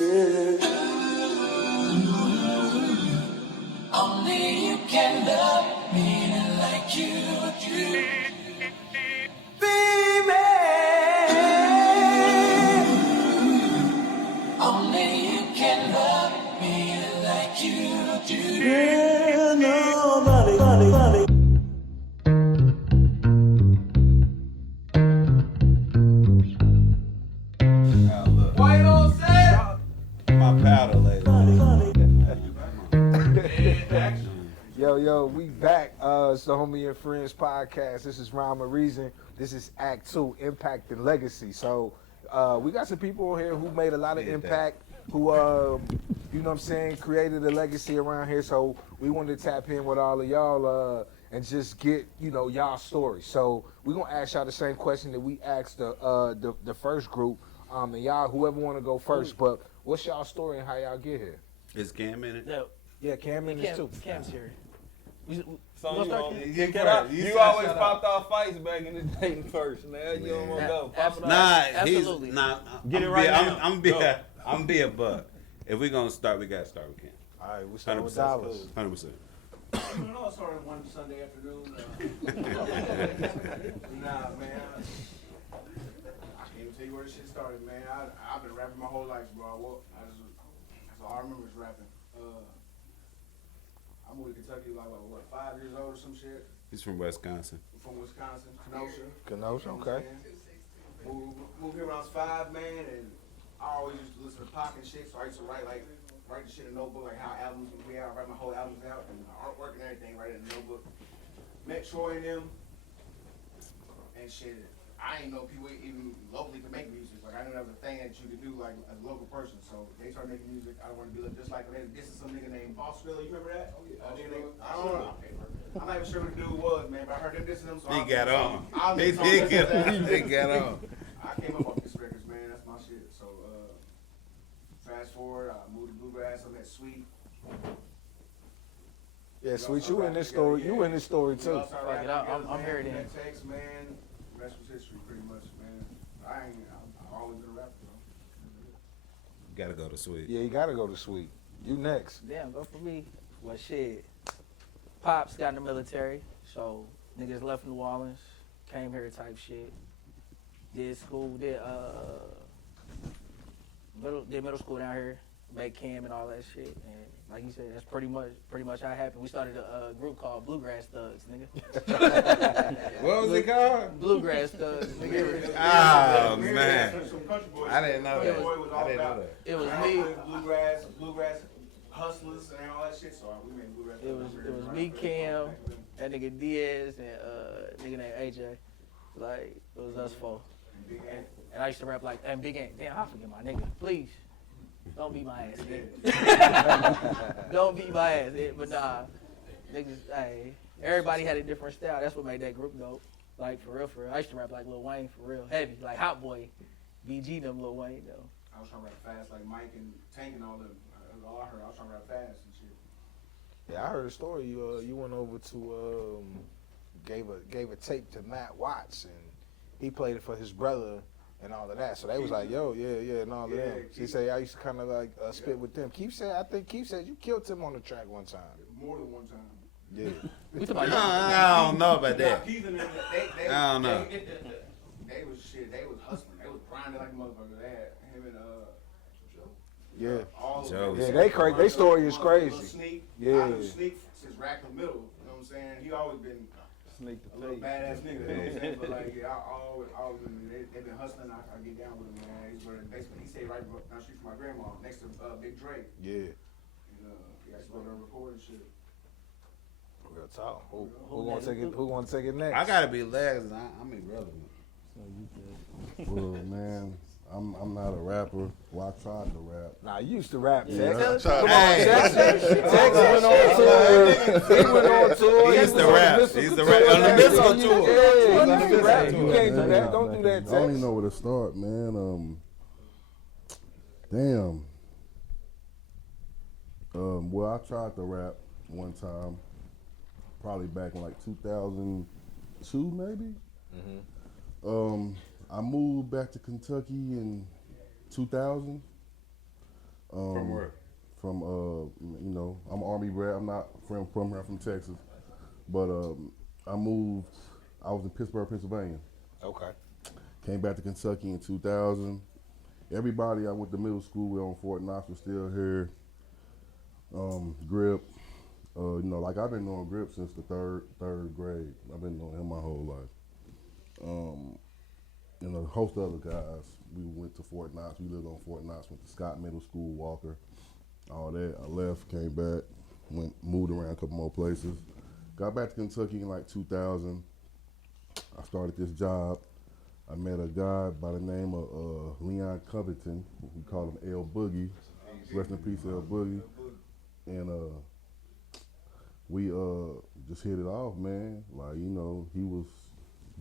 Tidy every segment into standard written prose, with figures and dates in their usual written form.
Only you can love me like you do. Baby, only you can love me like you do. Yeah, nobody. Why you don't say? My powder, lady. Yo, we back. It's the HOMI and Friends podcast. This is Rhyme and Reason. This is Act 2, Impact and Legacy. So we got some people on here who made a lot of impact, who, you know what I'm saying, created a legacy around here. So we wanted to tap in with all of y'all and just get, you know, y'all story. So we're going to ask y'all the same question that we asked the first group. And y'all, whoever want to go first, but what's y'all story and how y'all get here? Is Cam in it? No, Yeah, Cam in this too. Cam's here. So You you always popped off fights back in the day first. Now you don't want to go. Pop it off. Absolutely. Get it right now. I'm be a buck. If we're gonna start, we gotta start with Cam. All right, we start with 100%. Dollaz. 100%. No, I started one Sunday afternoon. Nah, man. I can't even tell you where this shit started, man. I've been rapping my whole life, bro. That's all I remember is rapping. I moved to Kentucky like, 5 years old or some shit. He's from Wisconsin. I'm from Wisconsin, Kenosha. Kenosha, You know what okay. I'm saying? Moved here when I was 5, man, and I always used to listen to Pac and shit, so I used to write the shit in a notebook, like how albums would be out, write my whole albums out, and the artwork and everything, write it in a notebook. Met Troy and them, and shit. I ain't know people even locally could make music. Like, I knew that was a thing that you could do, like, as a local person. So they started making music. I wanted to be just like them. This is some nigga named Bossville. You remember that? Oh, yeah. I don't know. I'm not even sure who the dude was, man, but I heard them dissing him. So He got on. They He got on. I came up on this records, man. That's my shit. So, fast forward, I moved to Bluegrass. I met Sweet. Yeah, Sweet, you in this story. You in this story too. I'm here then. Texx, man. The rest was history, pretty much, man. I've always been a rapper, bro. Gotta go to Sweet. Yeah, you gotta go to Sweet. You next. Damn, go for me. Well, shit. Pops got in the military, so niggas left New Orleans, came here type shit. Did school, did middle school down here, made Cam and all that shit. And like you said, that's pretty much how it happened. We started a group called Bluegrass Thugs, nigga. What was it called? Bluegrass Thugs, nigga. Oh, man. Some country boys. I didn't know that. I didn't know that. It was me. me. Bluegrass hustlers and all that shit. So we made Bluegrass. It was me, Cam, that nigga Diaz, and nigga named AJ. Like, it was us four. And I used to rap like, and Big Ant, damn, I forget my nigga. Please, don't beat my ass, nigga. Don't beat my ass. But nah, niggas, hey, everybody had a different style. That's what made that group dope. Like, for real. I used to rap like Lil Wayne, for real. Heavy, like Hot Boy, BG them Lil Wayne, though. I was trying to rap fast like Mike and Tank and all them. That's all I heard. I was trying to rap fast and shit. Yeah, I heard a story. You went over to gave a tape to Matt Watts, and he played it for his brother and all of that. So they was like, yo, yeah, and all of them. So he said I used to kind of like spit with them. I think Keith said you killed him on the track one time. More than one time. Yeah. I don't know about that. Keith and them, I don't know. They was shit. They was hustling. They was grinding like a motherfucker. They had him and Yeah. all of Joe. them. Yeah, they crazy. Their story is crazy. Sneak. Yeah. I knew Sneak since Rackle Middle. You know what I'm saying? He always been Sneak a little badass nigga. You know what I'm saying? But like, yeah, I always been. They been hustling. I get down with him, man. He stayed right down the street from my grandma, next to Big Drake. Yeah. And he used to go there and record and shit. Real talk. Who gonna take it? Who gonna take it next? I gotta be last. I'm irrelevant. Well, man, I'm not a rapper. Well, I tried to rap. Nah, you used to rap, Texx. Yeah. Come on, Hey. Texx went on tour. He went on tour. He used to rap. He used to rap on the mystical tour. Yeah, he used to rap. You can't do that. Don't do that, I don't even Texx. know where to start, man. Damn. Well, I tried to rap one time, probably back in like 2002, maybe. I moved back to Kentucky in 2000. From where? From you know, I'm an Army brat. I'm not from here. I'm from Texas, but I moved. I was in Pittsburgh, Pennsylvania. Okay. Came back to Kentucky in 2000. Everybody I went to middle school with on Fort Knox was still here. Grip, you know, like I've been knowing Grip since the third grade. I've been knowing him my whole life. And a host of other guys. We went to Fort Knox. We lived on Fort Knox. Went to Scott Middle School, Walker, all that. I left, came back, moved around a couple more places. Got back to Kentucky in like 2000. I started this job. I met a guy by the name of Leon Covington. We call him L Boogie. Rest in peace, L Boogie. And we just hit it off, man. Like, you know, he was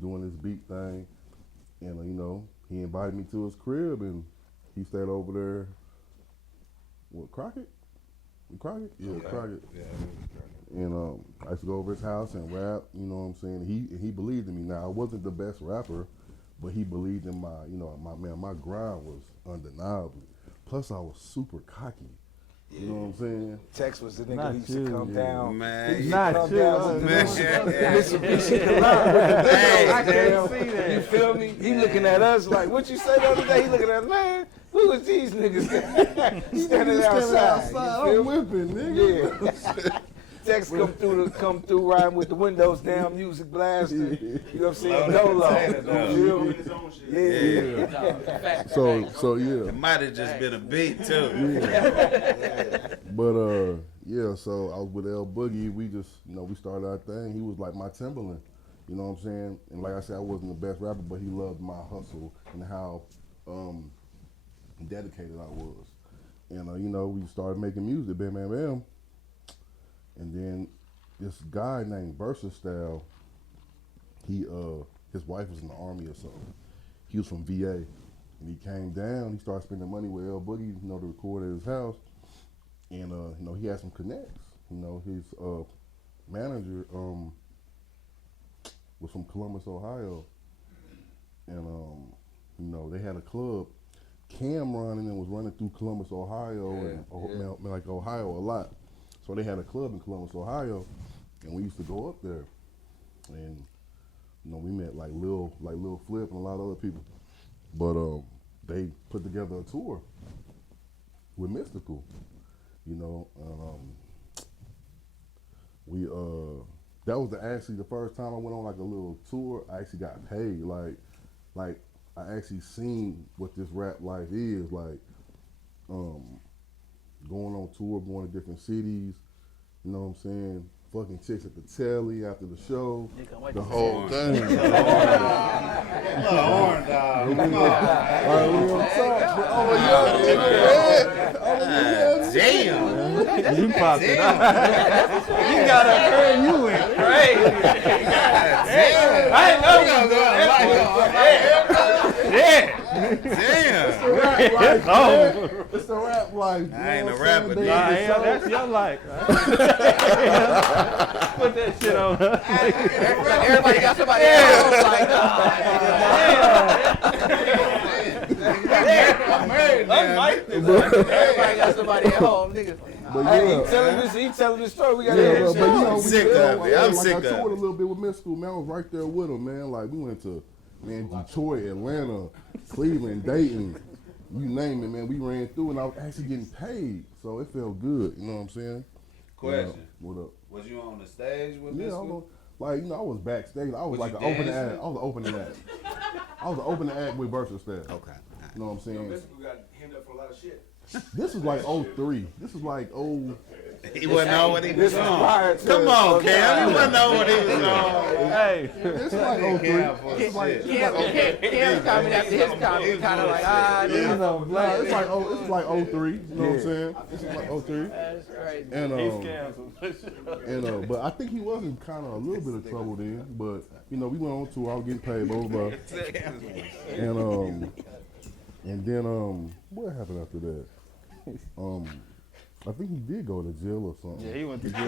doing this beat thing. And, you know, he invited me to his crib, and he stayed over there. What, Crockett? Crockett? Yeah, okay. Crockett. Yeah, and I used to go over his house and rap, you know what I'm saying? He believed in me. Now, I wasn't the best rapper, but he believed in my, you know, my grind was undeniable. Plus, I was super cocky. You know what I'm saying? Texx was the nigga who used to come down. Man. Not you. Mitsubishi Collide. I can't see that. You feel me? He looking at us like, what you say the other day? He looking at us, man, who was these niggas standing outside? I'm whipping, nigga. Yeah. Texx come through riding with the windows down, music blasting. You know what I'm saying? Dolo. Yeah. So yeah. It might have just been a beat too. Yeah. But yeah, so I was with L Boogie. We just, you know, we started our thing. He was like my Timberland. You know what I'm saying? And like I said, I wasn't the best rapper, but he loved my hustle and how dedicated I was. And you know, we started making music, bam, bam, bam. And then this guy named Versa Style, his wife was in the Army or something. He was from VA, and he came down. He started spending money with L Boogie, you know, to record at his house. And you know, he had some connects. You know, his manager was from Columbus, Ohio, and you know, they had a club. Cam was running through Columbus, Ohio, and like Ohio a lot. So they had a club in Columbus, Ohio, and we used to go up there. And you know, we met like Lil Flip and a lot of other people. But they put together a tour with Mystical. You know, we that was actually the first time I went on like a little tour. I actually got paid. Like I actually seen what this rap life is like. Going on tour, going to different cities, you know what I'm saying? Fucking chicks at the telly after the show, the whole thing. Horn dog. Come on. Damn. You popped it out. You got up there and you went crazy. Damn. I didn't know you was going Yeah. Damn. It's the rap life. I ain't a rapper, dude. That's your life. Put that shit on. Everybody got somebody else like, I'm married now. everybody got somebody at home, niggas. But Hey, yeah, he telling this story. We got yeah, to but you know, I'm sick of it. I'm sick I of it. toured a little bit with Miss School, man. I was right there with him, man. Like we went to Detroit, Atlanta, Cleveland, Dayton, you name it, man. We ran through, and I was actually getting paid, so it felt good. You know what I'm saying? Question. What up? Was you on the stage with Yeah, this I one? was, like, you know, I was backstage. I was Was like you an opening dancing? act. I was an opening act. I was an opening act with Versa Style. Okay. You know what I'm saying? Mystical got hemmed up for a lot of shit. This was like 03. This was like He wasn't know what he was This is on. prior to- Come on, Cam. You wasn't know what he was on. Hey. This was like 03. Cam for It's like, shit. Cam's coming after his comment, kind of like, you know, it's like 03. You know what I'm saying? This is like 03. that's crazy. And He's canceled. but I think he was in kind of a little bit of trouble then. But you know, we went on tour. I was getting paid, blah blah blah. And then what happened after that? I think he did go to jail or something. Yeah, he went to jail.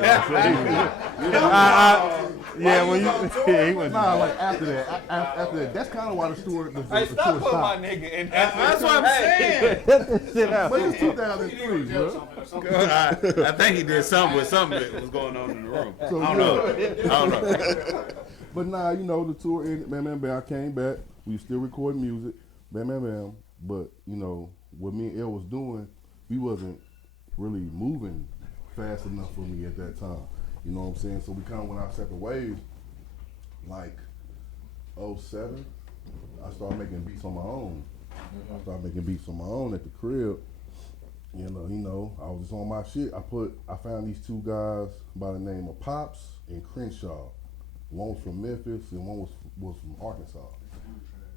Yeah, when he went. Nah, like after that, after that, that's kind of why the tour, the Hey, tour stop putting my stopped. nigga in that. That's what I'm saying. Sit out. But it's 2003, bro. I think he did something with something that was going on in the room. So, I don't know. But nah, you know, the tour ended, bam. I came back. We was still recording music, bam. But, you know, what me and El was doing, we wasn't really moving fast enough for me at that time. You know what I'm saying? So we kind of went our separate ways. Like, 07, I started making beats on my own. I started making beats on my own at the crib. You know, I was just on my shit. I found these two guys by the name of Pops and Crenshaw. One was from Memphis and one was from Arkansas.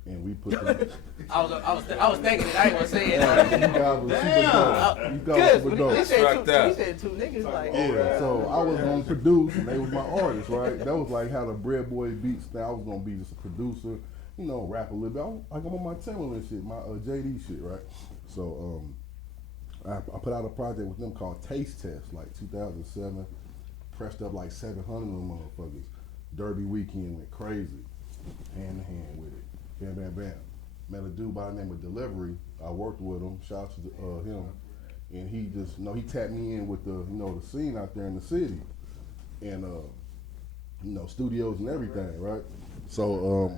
And we put them. I was thinking it. I ain't gonna say it. You guys were super dope. You guys Cause were when dope. he Struck that. said two niggas like. Yeah, so I was gonna produce, and they was my artists, right? That was like how the Bread Boy beats. Now I was gonna be just a producer, you know, rap a little bit. I'm on my Timberland shit, my JD shit, right? So I put out a project with them called Taste Test, like 2007. Pressed up like 700 of them motherfuckers. Derby weekend went crazy, hand in hand with it. Bam. Met a dude by the name of Delivery. I worked with him. Shout out to him. And he just, you know, he tapped me in with the, you know, the scene out there in the city, and you know, studios and everything, right? So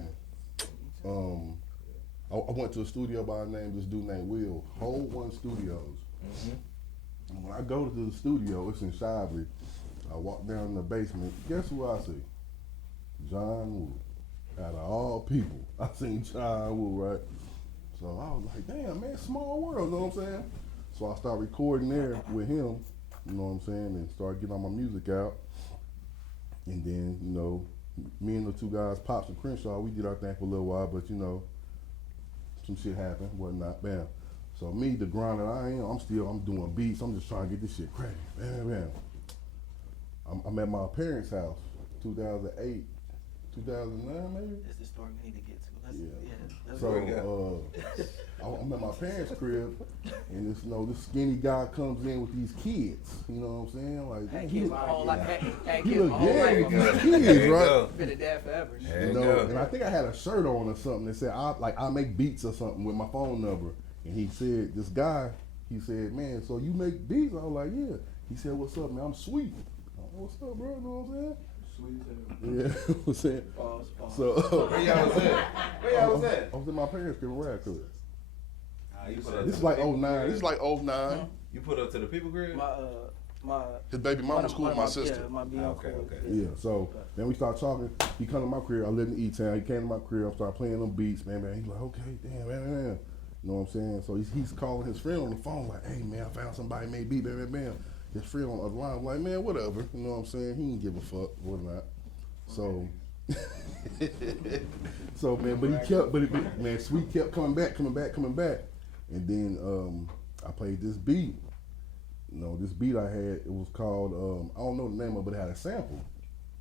I went to a studio by the name, this dude named Will, Whole One Studios. And when I go to the studio, it's in Shibley. I walk down in the basement. Guess who I see? John Woo. Out of all people, I seen John Woo, right? So I was like, damn, man, small world, you know what I'm saying? So I started recording there with him, you know what I'm saying, and started getting all my music out. And then, you know, me and the two guys, Pops and Crenshaw, we did our thing for a little while, but, you know, some shit happened, whatnot, bam. So me, the grind that I am, I'm doing beats, I'm just trying to get this shit cracking, bam. I'm at my parents' house, 2008, 2009 maybe? That's the story we need to get to. Let's So go. I'm at my parents' crib, and this skinny guy comes in with these kids. You know what I'm saying? Like, Had he kids look, my whole life. Had he kids look my whole dead life. with these kids, right? go. Been a dad forever. There You you know, go. and I think I had a shirt on or something that said I make beats or something with my phone number. And he said, this guy, he said, man, so you make beats? I was like, yeah. He said, what's up, man? I'm sweet. I was like, what's up, bro? You know what I'm saying? Yeah, I'm saying. Pause. So Where y'all was at? Where y'all was at? I was in my parents' crib, where I could. You put up This to is the like people 09. crib? This is like 09. You put up to the people crib? My His baby mama was cool with my yeah, sister. my BM Okay. Yeah, so then we started talking. He come to my crib. I live in E-Town. He came to my crib. I started playing them beats, man. He's like, okay, damn, man. You know what I'm saying? So he's calling his friend on the phone, like, hey, man, I found somebody made beat, bam. His friend on the other line was like, man, whatever. You know what I'm saying? He didn't give a fuck, whatnot. So, man, man, Sweet kept coming back. And then I played this beat. You know, this beat I had, it was called, I don't know the name of it, but it had a sample.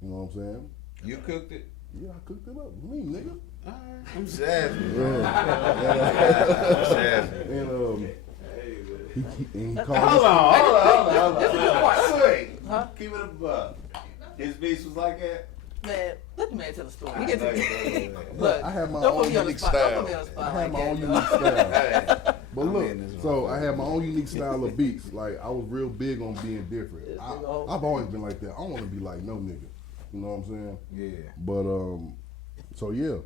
You know what I'm saying? You cooked it? Yeah, I cooked it up. Me, nigga. I'm sad. And he called Hold on. Wait. Huh? Keep it a buck. His beats was like that? Man, let the man tell the story. He Hey, gets Look, I have my don't put own me on the unique spot. Don't style. put me on the spot I have like my that, own though. unique style. Hey. But look, so I have my own unique style of beats. Like, I was real big on being different. I've always been like that. I don't want to be like no nigga. You know what I'm saying? Yeah. But, so yeah.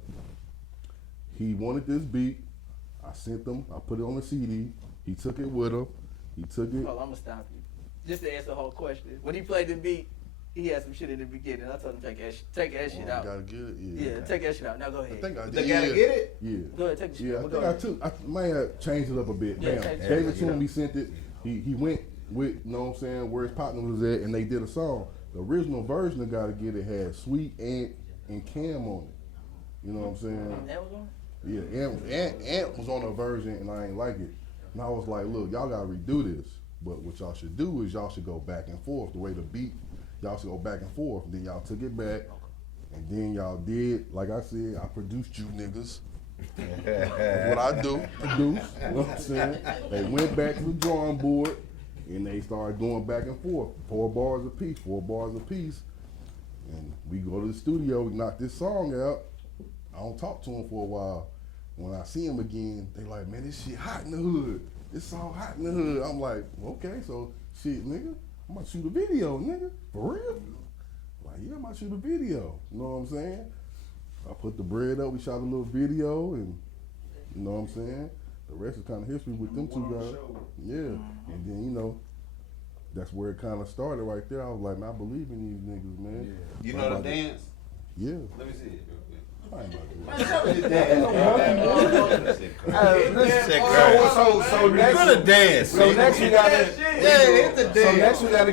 He wanted this beat. I sent him. I put it on the CD. He took it with him. He took it. Hold on, I'm gonna stop you. Just to answer the whole question. When he played the beat, he had some shit in the beginning. I told him take that shit out. Gotta get it. Yeah, take that shit out. Now go ahead. I think I did. They gotta get it? Yeah. Go ahead, take the shit Yeah, out. I Go think ahead. I might have changed it up a bit. Yeah, Bam. change it. Gave it to him, he sent it. He went with, you know what I'm saying, where his partner was at, and they did a song. The original version of Gotta Get It had Sweet, Ant, and Cam on it. You know what I'm saying? That was on? Yeah, Ant was on a version, and I ain't like it. And I was like, look, y'all gotta redo this. But what y'all should do is y'all should go back and forth. The way the beat, y'all should go back and forth. Then y'all took it back, and then y'all did, like I said, I produced you niggas. That's what I do, produce. You know what I'm saying? They went back to the drawing board, And they started going back and forth, 4 bars apiece. And we go to the studio, we knock this song out. I don't talk to him for a while. When I see him again, they like, man, this shit hot in the hood. This song hot in the hood. I'm like, okay, so shit, nigga, I'm about to shoot a video, nigga. For real? Like, yeah, I'm about to shoot a video. You know what I'm saying? I put the bread up, we shot a little video, and you know what I'm saying? The rest is kind of history with them 2 guys. Yeah, and then, you know, that's where it kind of started right there. I was like, man, I believe in these niggas, man. You know the dance? Yeah. Let me see it real quick. I ain't about to do that. So next, Good dance. so next we gotta, Yeah, it's a dance. so next we gotta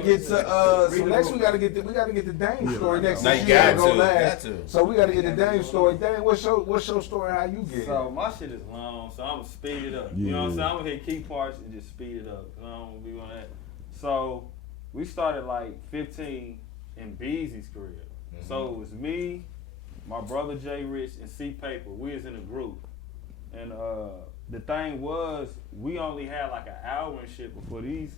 get to, we gotta get the Dame story next. Now Since you gotta got go to, last. got to. So we gotta get the Dame story. Dame, what's your story? How you get it? So my shit is long, so I'm gonna speed it up. You know what I'm saying? I'm gonna hit key parts and just speed it up. I don't wanna be on that. So we started like 15 in Beezy's career. So it was me, my brother Jay Rich, and C Paper. We was in a group. And the thing was, we only had like an hour and shit before these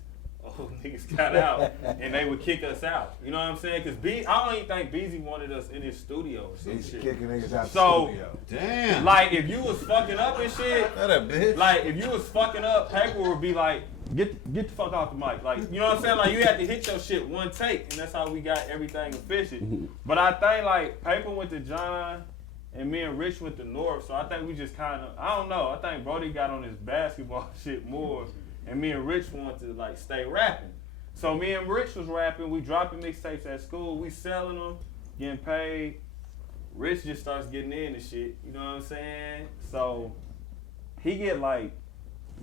old niggas got out. And they would kick us out. You know what I'm saying? Because I don't even think Beezy wanted us in his studio or some He's shit. kicking niggas out So, the studio. Damn. like, if you was fucking up and shit, That a bitch. like, if you was fucking up, Paper would be like, get the fuck off the mic. Like, you know what I'm saying? Like, you had to hit your shit one take, and that's how we got everything efficient. But I think, like, Paper went to John, and me and Rich went to North, so I think we just kind of, I don't know, I think Brody got on his basketball shit more, and me and Rich wanted to, like, stay rapping. So me and Rich was rapping, we dropping mixtapes at school, we selling them, getting paid. Rich just starts getting into shit, you know what I'm saying? So he get like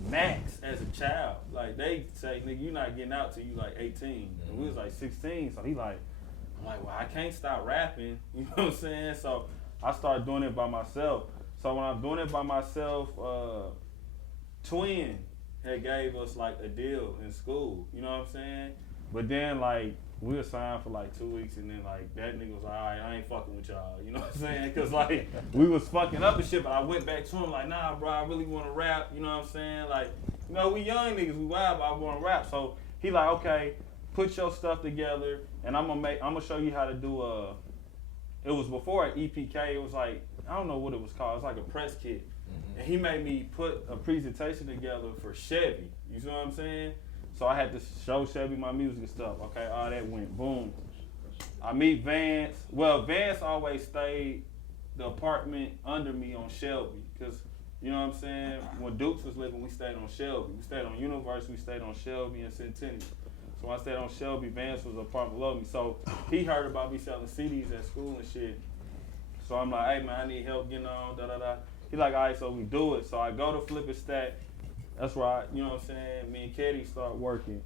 max as a child. Like they say, nigga, you not getting out till you like 18. And we was like 16, so he like, I'm like, well, I can't stop rapping, you know what I'm saying? So I started doing it by myself. So when I'm doing it by myself, Twin had gave us like a deal in school, you know what I'm saying? But then like we were signed for like 2 weeks, and then like that nigga was like, all right, I ain't fucking with y'all, you know what I'm saying? Cause like we was fucking up and shit, but I went back to him like, nah, bro, I really want to rap, you know what I'm saying? Like, you know, we young niggas, we wild, but I want to rap. So he like, okay, put your stuff together, and I'm gonna show you how to do it was before an EPK, it was like, I don't know what it was called, it was like a press kit. And he made me put a presentation together for Chevy. You know what I'm saying? So I had to show Chevy my music and stuff. Okay, all that went boom. I meet Vance. Well, Vance always stayed the apartment under me on Shelby. Because, you know what I'm saying? When Dukes was living, we stayed on Shelby. We stayed on University, we stayed on Shelby and Centennial. So when I stayed on Shelby, Vance was an apartment below me. So he heard about me selling CDs at school and shit. So I'm like, hey man, I need help getting on, da-da-da. He like, all right, so we do it. So I go to Flip and Stack. That's right, you know what I'm saying? Me and Katie start working.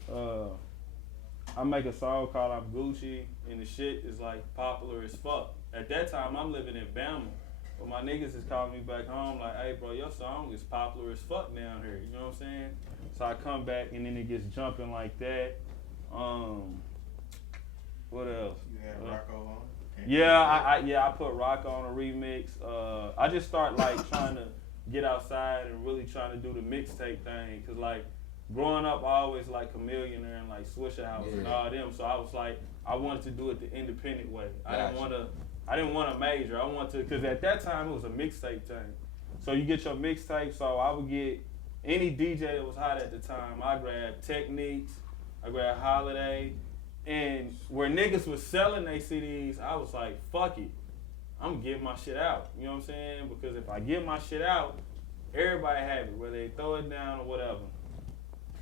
I make a song called I'm Gucci, and the shit is like popular as fuck. At that time, I'm living in Bama. But my niggas is calling me back home like, hey bro, your song is popular as fuck down here, you know what I'm saying? So I come back and then it gets jumping like that. What else? You had Rocco on? I put Rock on a remix. I just start like trying to get outside and really trying to do the mixtape thing, cause like growing up I always like Chameleonaire and like Swisher House and all them. So I was like, I wanted to do it the independent way. I didn't want a major. I wanted to, cause at that time it was a mixtape thing. So you get your mixtape. So I would get any DJ that was hot at the time. I grabbed Techniques. I grabbed Holiday. And where niggas was selling their CDs, I was like, fuck it. I'm gonna give my shit out. You know what I'm saying? Because if I give my shit out, everybody have it, whether they throw it down or whatever.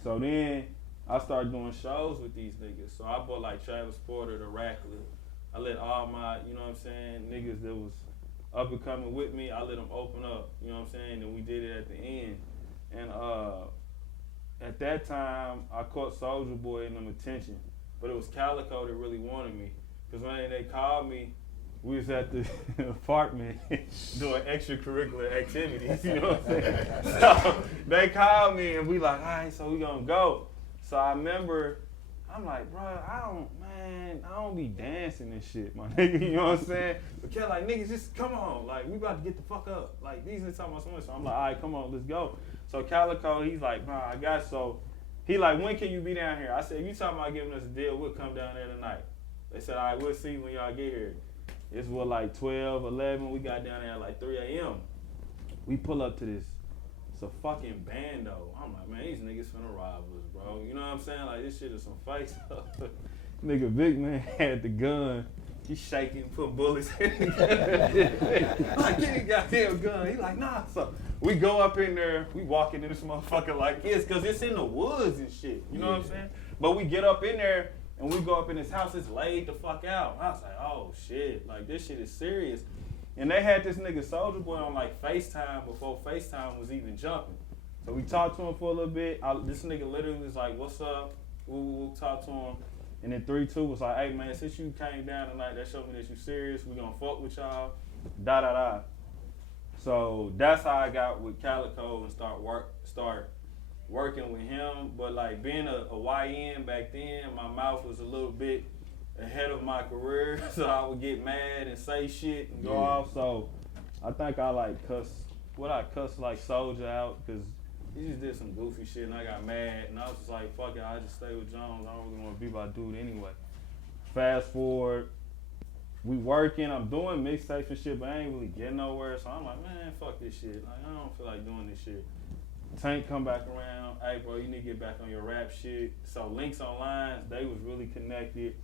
So then I started doing shows with these niggas. So I bought like Travis Porter, the Racklet. I let all my, you know what I'm saying, niggas that was up and coming with me, I let them open up. You know what I'm saying? And we did it at the end. And at that time, I caught Soulja Boy and them attention. But it was Calico that really wanted me. Because when they called me, we was at the apartment doing extracurricular activities, you know what I'm saying? So they called me and we like, all right, so we gonna go. So I remember, I'm like, bro, I don't be dancing and shit, my nigga, you know what I'm saying? But Kel like, niggas, just come on, like, we about to get the fuck up. Like, these are talking about something. So I'm like, all right, come on, let's go. So Calico, he's like, nah, I got so. He like, when can you be down here? I said, if you talking about giving us a deal, we'll come down there tonight. They said, all right, we'll see when y'all get here. It's what, like 12, 11. We got down there at like 3 a.m. We pull up to this. It's a fucking bando. I'm like, man, these niggas finna rob us, bro. You know what I'm saying? Like, this shit is some fake stuff. Nigga Vic, man, had the gun. He's shaking, putting bullets in the gun. Like, get his goddamn gun. He like, nah. So we go up in there. We walk into this motherfucker like this, because it's in the woods and shit. You know what I'm saying? But we get up in there, and we go up in his house. It's laid the fuck out. I was like, oh, shit. Like, this shit is serious. And they had this nigga Soulja Boy on, like, FaceTime before FaceTime was even jumping. So we talked to him for a little bit. This nigga literally was like, what's up? We'll talk to him. And then 3-2 was like, hey, man, since you came down tonight, that showed me that you serious. We gonna fuck with y'all. Da-da-da. So that's how I got with Calico and start working with him. But, like, being a YN back then, my mouth was a little bit ahead of my career, so I would get mad and say shit and go off. So I think I like cuss like Soulja out, because he just did some goofy shit and I got mad, and I was just like, fuck it, I just stay with Jones. I don't really want to be my dude anyway. Fast forward, we working, I'm doing mixtapes and shit, but I ain't really getting nowhere. So I'm like, man, fuck this shit. Like, I don't feel like doing this shit. Tank come back around, hey bro, you need to get back on your rap shit. So Links Online, they was really connected.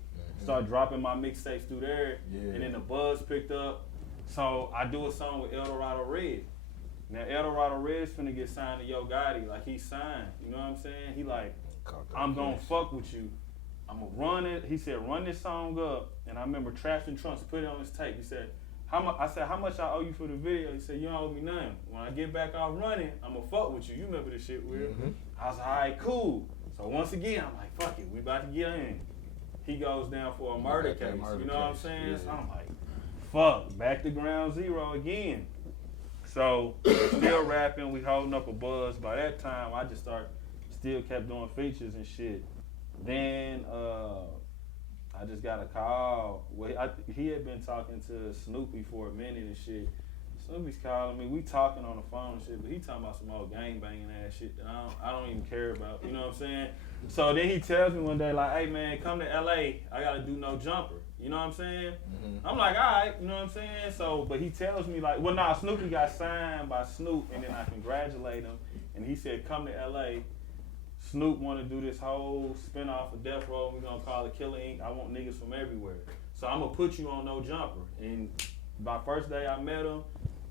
Start dropping my mixtapes through there, and then the buzz picked up. So I do a song with Eldorado Red. Now Eldorado Red's finna get signed to Yo Gotti, like he's signed. You know what I'm saying? He like, I'm gonna fuck with you. I'm gonna run it. He said, run this song up. And I remember Trash and Trunks put it on his tape. He said, I said, how much I owe you for the video? He said, you don't owe me nothing. When I get back out running, I'm gonna fuck with you. You remember this shit, Will? I was like, all right, cool. So once again, I'm like, fuck it, we about to get in. He goes down for a murder case. You know what I'm saying? Yeah. So I'm like, fuck, back to ground zero again. So still rapping, we holding up a buzz. By that time, I just still kept doing features and shit. Then I just got a call. He had been talking to Snoopy for a minute and shit. Snoopy's calling me. We talking on the phone and shit, but he talking about some old gang banging ass shit that I don't even care about. You know what I'm saying? So then he tells me one day, like, hey man, come to LA. I gotta do No Jumper. You know what I'm saying? I'm like, all right, you know what I'm saying? So, but he tells me like, well, nah, Snoopy got signed by Snoop, and then I congratulate him. And he said, come to LA. Snoop want to do this whole spinoff of Death Row. We're gonna call it Killer Inc. I want niggas from everywhere. So I'm gonna put you on No Jumper. And my first day I met him,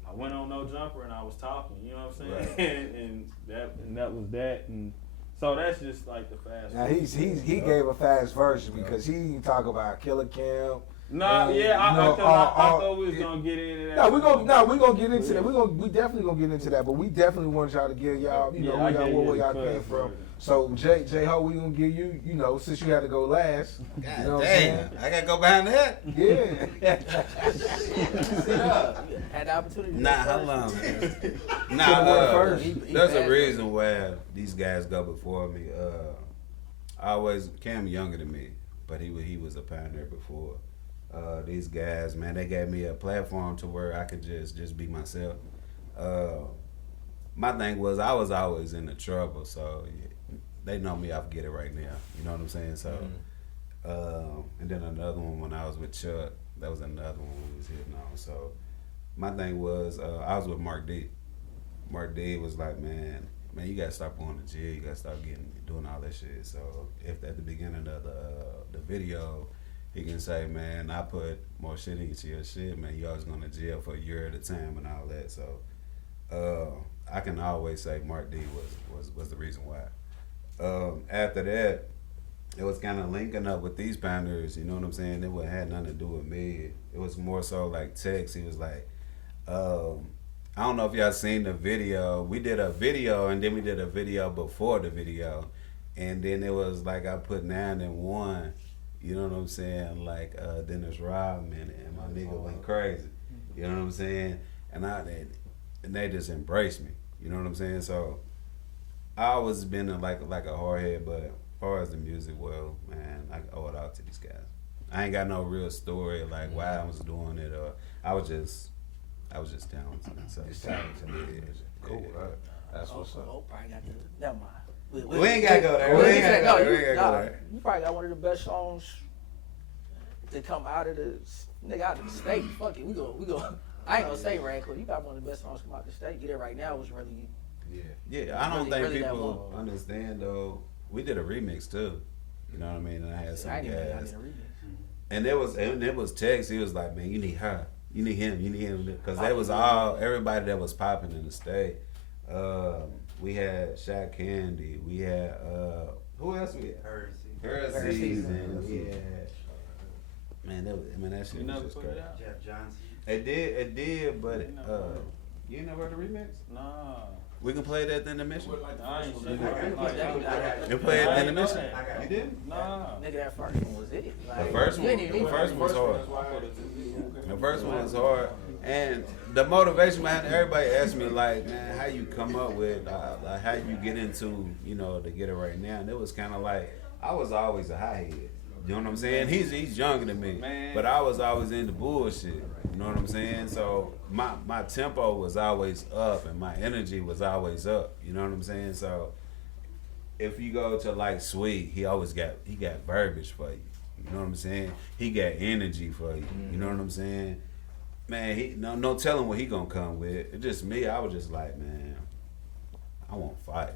I went on No Jumper and I was talking. You know what I'm saying? Right. and that was that. And so that's just like the fast. Now he gave a fast version because he talk about Killer Cam. Nah, yeah, I thought we was gonna get into that. No, we're gonna get into that. We definitely gonna get into that. But we definitely want y'all to give y'all, where y'all came from. So Jholt, we gonna give you, since you had to go last. God you know damn, I gotta go behind the hat. Yeah. Had the opportunity. Nah, how long? There's a reason why these guys go before me. Cam younger than me, but he was a pioneer before. These guys, man, they gave me a platform to where I could just be myself. My thing was I was always in the trouble, so they know me. I get it right now. You know what I'm saying? So, and then another one when I was with Chuck, that was another one we was hitting on. So, my thing was I was with Mark D. Mark D was like, man, you gotta stop going to jail. You gotta stop doing all that shit. So, if at the beginning of the video, he can say, man, I put more shit into your shit, man. You always going to jail for a year at a time and all that. So I can always say Mark D was the reason why. After that, it was kind of linking up with these pioneers. You know what I'm saying? It had nothing to do with me. It was more so like Texx. He was like, I don't know if y'all seen the video. We did a video and then we did a video before the video, and then it was like I put 9 in 1. You know what I'm saying? Like Dennis Rodman and my nigga went crazy. You know what I'm saying? And they just embraced me. You know what I'm saying? So I always been like a hardhead, but as far as the music, well, man, I owe it out to these guys. I ain't got no real story like why I was doing it, or I was just talented. So It's talented. Yeah. Cool, right? That's what's up. Probably got the. Never mind. We ain't gotta go there. We ain't gotta go there. We ain't gotta go there. You probably got one of the best songs to come out of the state. Fuck it, we go. I ain't gonna say Rankin. You got one of the best songs come out of the state. Get it right now was really. Yeah. I don't Really, think really that people one. understand though. We did a remix too. You know what I mean? And I had some I didn't even know y'all guys. did a remix. And it was Texx. He was like, man, you need her. You need him. Because that was everybody that was popping in the state. We had Shaq Candy. We had, who else we had? FRNZ. And we had, man, that shit You was never just put crazy. it out? Jeff Johnson. It did, but, you ain't never heard the remix? Nah. We can play that in the mission. I ain't seen You play it in the mission? that. You did? Nah. Nigga, that first one was it. Like, The first you one, ain't even- the first one's hard. The first one was hard, and the motivation behind it, everybody asked me like, man, how you come up with, like, how you get into, to get it right now? And it was kind of like, I was always a high head. You know what I'm saying? He's younger than me, Man. but I was always into bullshit. You know what I'm saying? So my tempo was always up, and my energy was always up. You know what I'm saying? So if you go to like Sweet, he got verbiage for you. You know what I'm saying? He got energy for you. You know what I'm saying? Man, no telling what he gonna come with. It's just me. I was just like, man, I won't fight.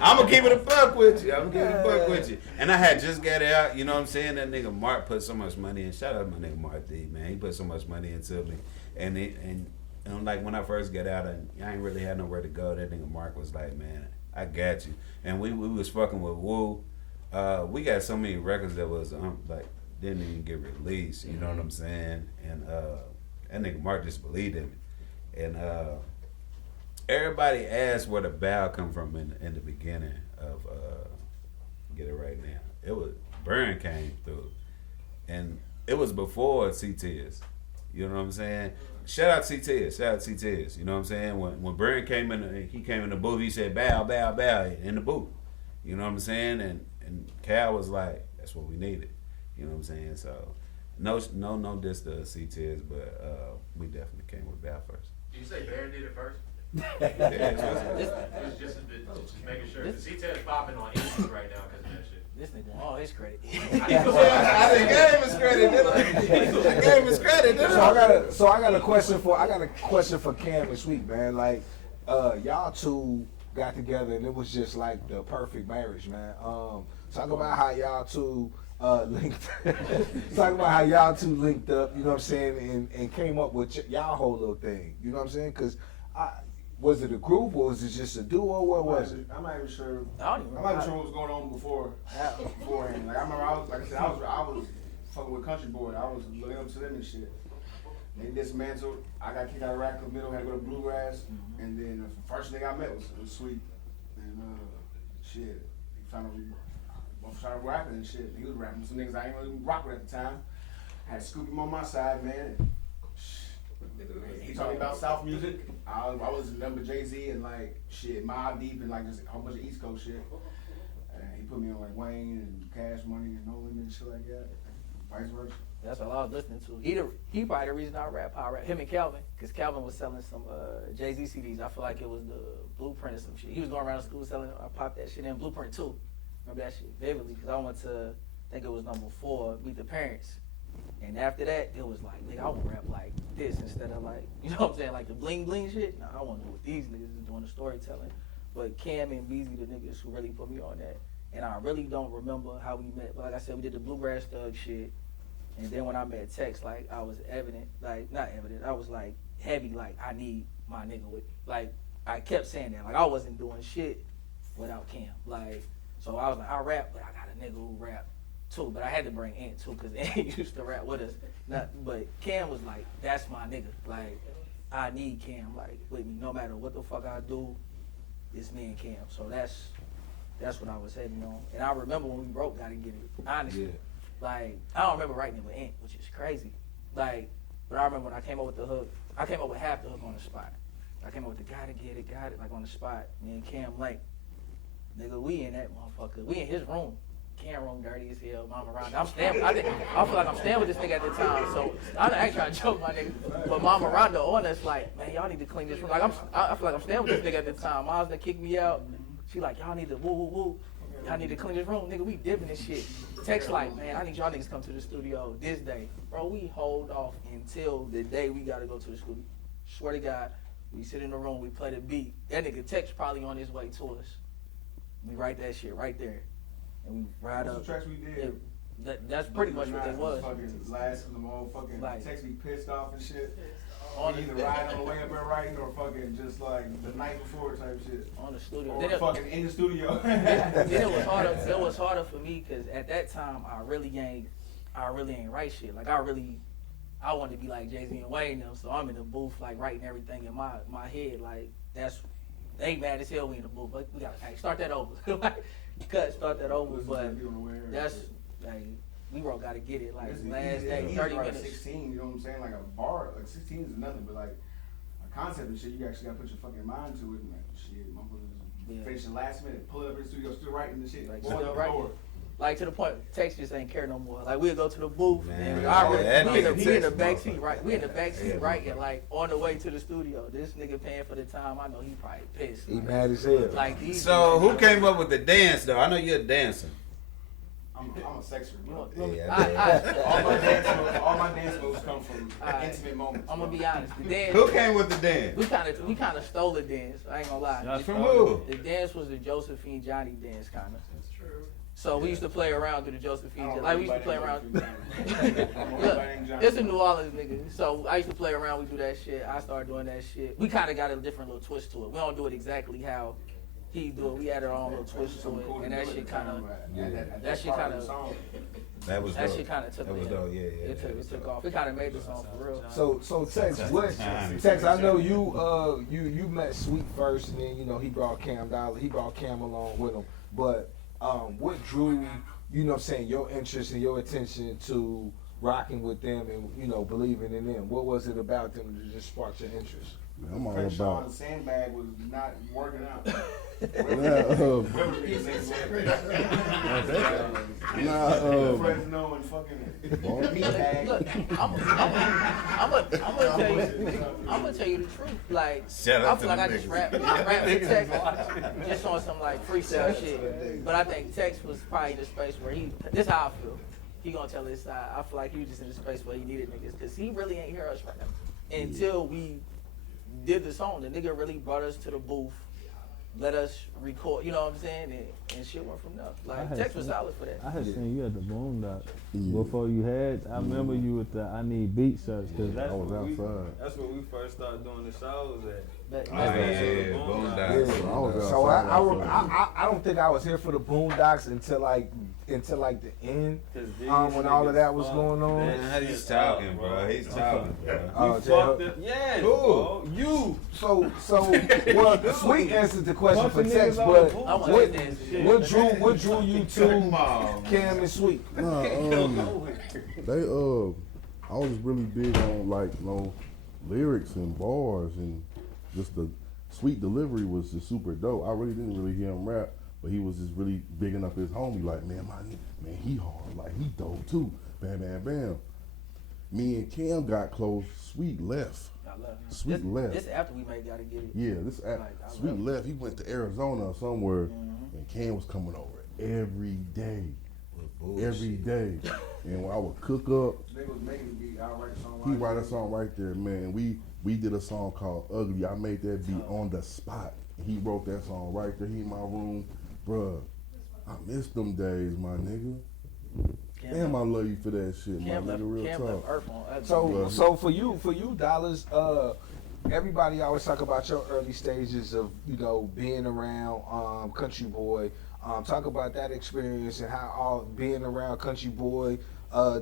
I'm gonna keep it a fuck with you. And I had just got out. You know what I'm saying? That nigga Mark put so much money in. Shout out to my nigga Mark D, man. He put so much money into me. And like when I first got out, I ain't really had nowhere to go. That nigga Mark was like, man, I got you. And we was fucking with Woo. We got so many records that was like didn't even get released. You know what I'm saying? And that nigga Mark just believed in me. And everybody asked where the bow come from in the beginning of Get It Right Now. It was Burn came through, and it was before CTS. You know what I'm saying? Shout out CTS. You know what I'm saying? When Burn came in the booth. He said bow in the booth. You know what I'm saying? And Cal was like, that's what we needed. You know what I'm saying? So no diss to CTS, but we definitely came with bow first. Did you say Baron did it first? Yeah, It's just making sure. The C10 is popping on Instagram right now because of that shit. This nigga want all his credit. I gave him credit. So I got a question for Cam and Sweet, man. Like, y'all two got together and it was just like the perfect marriage, man. Talk about how y'all two linked. Talk about how y'all two linked up. You know what I'm saying, and came up with y'all whole little thing. You know what I'm saying? Because was it a group or was it just a duo? What was it? I'm not even sure. I don't even I'm not even sure what was going on beforehand. Like I remember, I was fucking with Country Boy. I was looking up to them and shit. They dismantled. I got kicked out of Rap Club Middle, had to go to Bluegrass, and then the first thing I met was Sweet, and shit. He found out we started rapping and shit. He was rapping with some niggas I ain't really rock with at the time. I had to scoop him on my side, man. And, he talking about South music. I was number Jay-Z and like shit, Mobb Deep and like just a whole bunch of East Coast shit. And he put me on like Wayne and Cash Money and No Limit and shit like that. Vice versa. That's what I was listening to. He probably the reason I rap. Him and Calvin, because Calvin was selling some Jay-Z CDs. I feel like it was the Blueprint or some shit. He was going around the school selling. I popped that shit in Blueprint too. Remember that shit vividly because I went to, I think it was number 4, Meet the Parents. And after that, it was like, nigga, I want to rap like this instead of like, you know what I'm saying, like the bling bling shit. Nah, I want to do what these niggas is doing, the storytelling. But Cam and Beezy, the niggas who really put me on that. And I really don't remember how we met. But like I said, we did the Bluegrass Thug shit. And then when I met Texx, like I was I was like heavy, like I need my nigga with me. Like I kept saying that, like I wasn't doing shit without Cam. Like, so I was like, I rap, but I got a nigga who rap too. But I had to bring Ant too, because Ant used to rap with us. But Cam was like, that's my nigga. Like, I need Cam, like, with me. No matter what the fuck I do, it's me and Cam. So that's what I was heading on. And I remember when we broke, Gotta Get It. Honestly. Yeah. Like, I don't remember writing it with Ant, which is crazy. Like, but I remember when I came up with the hook, I came up with half the hook on the spot. I came up with the Gotta Get It, like on the spot. Me and Cam, like, nigga, we in that motherfucker. We in his room. Cam room dirty as hell, Mama Rhonda. I feel like I'm staying with this nigga at the time, so I ain't trying to joke my nigga. But Mama Rhonda on us like, man, y'all need to clean this room. Like I feel like I'm staying with this nigga at the time. Mom's done kicked me out. She like, y'all need to woo. Y'all need to clean this room, nigga. We dipping this shit. Text like, man, I need y'all niggas to come to the studio this day. Bro, we hold off until the day we gotta go to the studio. Swear to God, we sit in the room, we play the beat. That nigga Texx probably on his way to us. We write that shit right there. And we ride up. Those tracks we did. That's pretty much what they was. Fucking last of the motherfucking Like- Texx me pissed off and shit. On Either riding on the way up and writing or fucking just like the night before type shit. On the studio. Or Then it- fucking in the studio. then it was harder. It was harder for me because at that time I really ain't write shit. Like I wanted to be like Jay-Z and Wayne them, so I'm in the booth like writing everything in my head. Like they mad as hell we in the booth, but we gotta start that over. Start that over. But that's like we gotta get it like last day, 30 minutes. 16, you know what I'm saying? Like a bar, like 16 is nothing, but like a concept and shit, you actually gotta put your fucking mind to it. And like shit, motherfuckers finishing last minute, pull it up in the studio, still writing the shit, Like, going still to the writing. door. Like to the point, Texx just ain't care no more. Like we'll go to the booth Man, and that we in nigga the Texx back seat, motherfucker. right? We in the back seat Yeah. writing, like on the way to the studio. This nigga paying for the time. I know he probably pissed. He mad as hell. Like these. So who came up with the dance though? I know you're a dancer. I'm a sexer, bro. Yeah, All my dance moves come from intimate moments. I'm gonna be honest. The dance. Who came with the dance? We kind of stole the dance. I ain't gonna lie. From who? The dance was the Josephine Johnny dance, kind of. That's true. So we used to play around through the Josephine. Like we used to play around. Look, it's a New Orleans nigga. So I used to play around. We do that shit. I started doing that shit. We kind of got a different little twist to it. We don't do it exactly how he do it. We added our own little twist to it, and that shit kind of. That shit kind of. That was That dope. shit kind of took. That was dope. Yeah. It took off. It kind of made the song for real. So Texx, Texx, I know you met Sweet first, and then he brought Cam Dollaz. He brought Cam along with him. But what drew what I'm saying, your interest and your attention to rocking with them and believing in them? What was it about them that just sparked your interest? I'm all Crenshaw about. and Sandbag was not working out. Fresno and fucking Look, I'm gonna tell you the truth. Like, Shout I out feel to like the I just niggas. rap to Texx, just on some like freestyle shit. But I think Texx was probably in the space where this how I feel. He gonna tell his side. I feel like he was just in the space where he needed niggas, cause he really ain't hear us rap until we did the song. The nigga really brought us to the booth, let us record, you know what I'm saying, and shit went from there. Like Texx was solid for that. I had seen you at the Boondocks Yeah. before you had. I remember you with the I Need Beat shirts because I was outside. That's when we first started doing the shows at. But Oh, yeah, Boondocks. Yeah. I was So outside. I don't think I was here for the Boondocks until like the end, Cause these when all of that was niggas going on. fucked that He's shit talking, up, bro. He's talking, bro. Oh, You Jholt. fucked it. Yes, Who? bro. You. So well, Sweet answered the question for Fucking Texx, niggas on but the booth. I want to dance shit. what drew you to Cam and Sweet? Nah, they I was really big on like lyrics and bars, and just the Sweet delivery was just super dope. I really didn't really hear him rap, but he was just really bigging up his homie. Like, man, he hard. Like, he dope too. Bam, bam, bam. Me and Cam got close. Sweet left. I love him. Sweet left. This after we made Gotta Get It. Yeah, I Sweet love left. He went to Arizona or somewhere, and Cam was coming over every day. Every day. And when I would cook up, They was making the beat. I'll write a song. he write a song right there, man. We did a song called Ugly. I made that beat on the spot. He wrote that song right there. He in my room. Bruh, I miss them days, my nigga. Damn, I love you for that shit, my Cam left, nigga. Real Cam left talk. Earth on. So for you, Dollaz, everybody always talk about your early stages of being around Country Boy. Talk about that experience and how all being around Country Boy,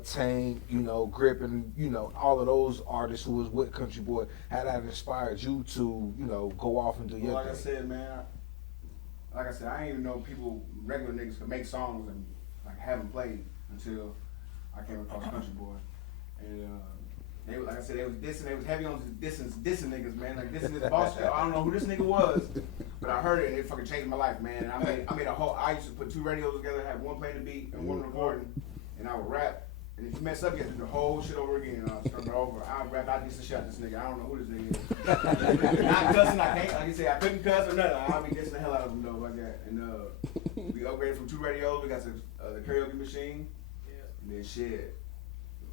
Tank, Grip, and all of those artists who was with Country Boy, how that inspired you to go off and do your Like I thing. said, man. I didn't even know regular niggas could make songs and like haven't played until I came across Country Boy. And They was, like I said, they was dissing. They was heavy on dissing niggas, man. Like dissing this boss. I don't know who this nigga was, but I heard it and it fucking changed my life, man. And I made a whole. I used to put 2 radios together, have one playing the beat and one recording, and I would rap. And if you mess up, you have to do the whole shit over again. I'll start it over. I rap. I diss the shit out this nigga. I don't know who this nigga is. Not cussing. I can't. Like you say, I couldn't cuss or nothing. I'll be dissing the hell out of him though, like that. And we upgraded from 2 radios. We got the karaoke machine. And then shit.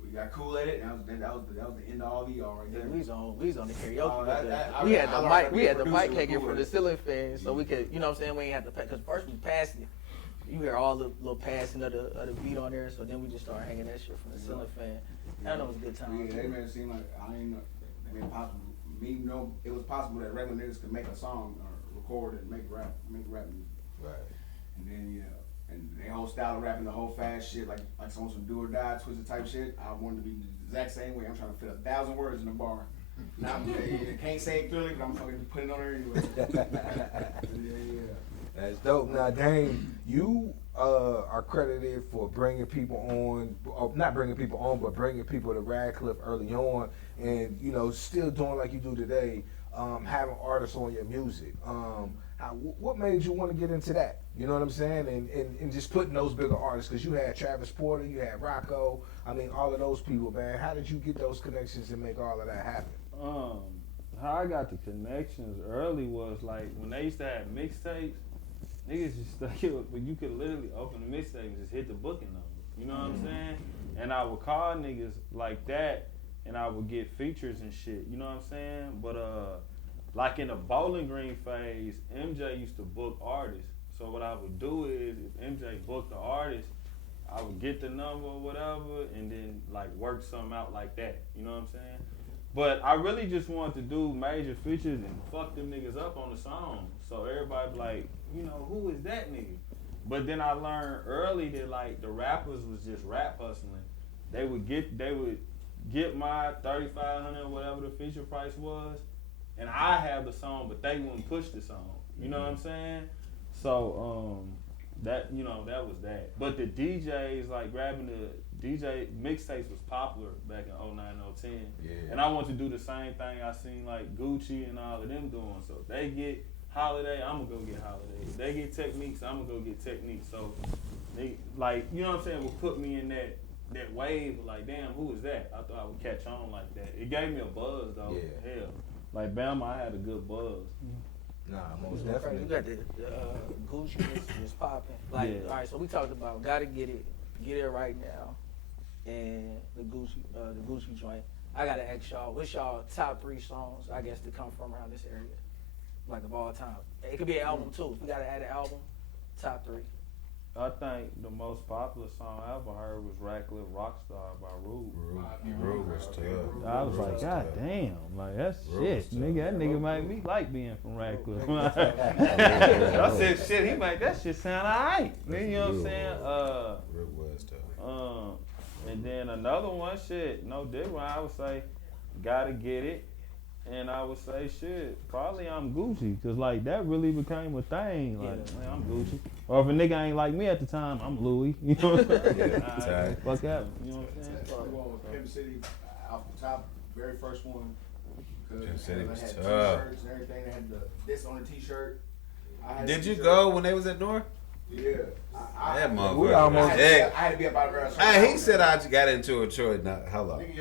We got cool at it, and that was the end of all the all right there. We was on the karaoke. I we had the mic producer hanging cool from the with it. ceiling fan, so we could, you know what I'm saying, we ain't have to pay, because first we passed it. You hear all the little passing of the beat on there, so then we just started hanging that shit from the ceiling fan. I know it was a good time. Yeah, they made it seem like I ain't know. It made it possible. Me know it was possible that regular niggas could make a song or record it and make rap music. Right. And then and their whole style of rapping, the whole fast shit, like some do or die, twisted type shit. I wanted to be the exact same way. I'm trying to fit 1,000 words in a bar. Now I can't say it clearly, but I'm fucking putting it on there anyway. Yeah. That's dope. Now, Dame, you are credited for bringing people on, or not bringing people on, but bringing people to Radcliffe early on, and you know, still doing like you do today, having artists on your music. What made you want to get into that? You know what I'm saying? And just putting those bigger artists, because you had Travis Porter, you had Rocco, I mean, all of those people, man. How did you get those connections and make all of that happen? How I got the connections early was like when they used to have mixtapes, niggas just stuck it, but you could literally open the mixtape and just hit the booking number. You know what I'm saying? And I would call niggas like that, and I would get features and shit. You know what I'm saying? But like in the Bowling Green phase, MJ used to book artists. So what I would do is, if MJ booked the artist, I would get the number or whatever, and then like work something out like that. You know what I'm saying? But I really just wanted to do major features and fuck them niggas up on the song. So everybody be like, you know, who is that nigga? But then I learned early that like the rappers was just rap hustling. They would get my $3,500 or whatever the feature price was, and I have the song, but they wouldn't push the song. You know what I'm saying? So that that was that. But the DJs, like grabbing the DJ mixtapes was popular back in 09, 010. Yeah. And I want to do the same thing I seen like Gucci and all of them doing. So if they get Holiday, I'm gonna go get Holiday. If they get Techniques, I'm gonna go get Techniques. So they like, you know what I'm saying, would put me in that wave of like, damn, who is that? I thought I would catch on like that. It gave me a buzz though. Yeah. Hell. Like Bama, I had a good buzz. Nah, most definitely. You got the Gucci is popping. Like, Yeah. all right, so we talked about gotta get it right now, and the Gucci joint. I gotta ask y'all, what's y'all top 3 songs, I guess, to come from around this area, like of all time? It could be an album too. If we gotta add an album, top 3. I think the most popular song I ever heard was Radcliffe Rockstar by Rube. Rube was tough. I was like, God damn, like that's shit, nigga. That nigga make me like being from Radcliffe. I said, shit, he make that shit sound alright. You know what I'm saying? Rube was tough. And then another one, shit, no different. I would say, Gotta Get It. And I would say, shit, probably I'm Gucci, cause like that really became a thing. Like, man, I'm Gucci. Or if a nigga ain't like me at the time, I'm Louis. You know what I'm saying? Yeah, fuck out. You know what I'm saying? We went with Pimp City off the top, very first one. Pimp City was they had tough. T-shirts and everything. They had this on the T-shirt. I had a Did you t-shirt. go when they was at North? Yeah. That We motherfucker. almost- Hey, I had to be about around. hey, he said I got into a Troy. Now, hold on. Nigga,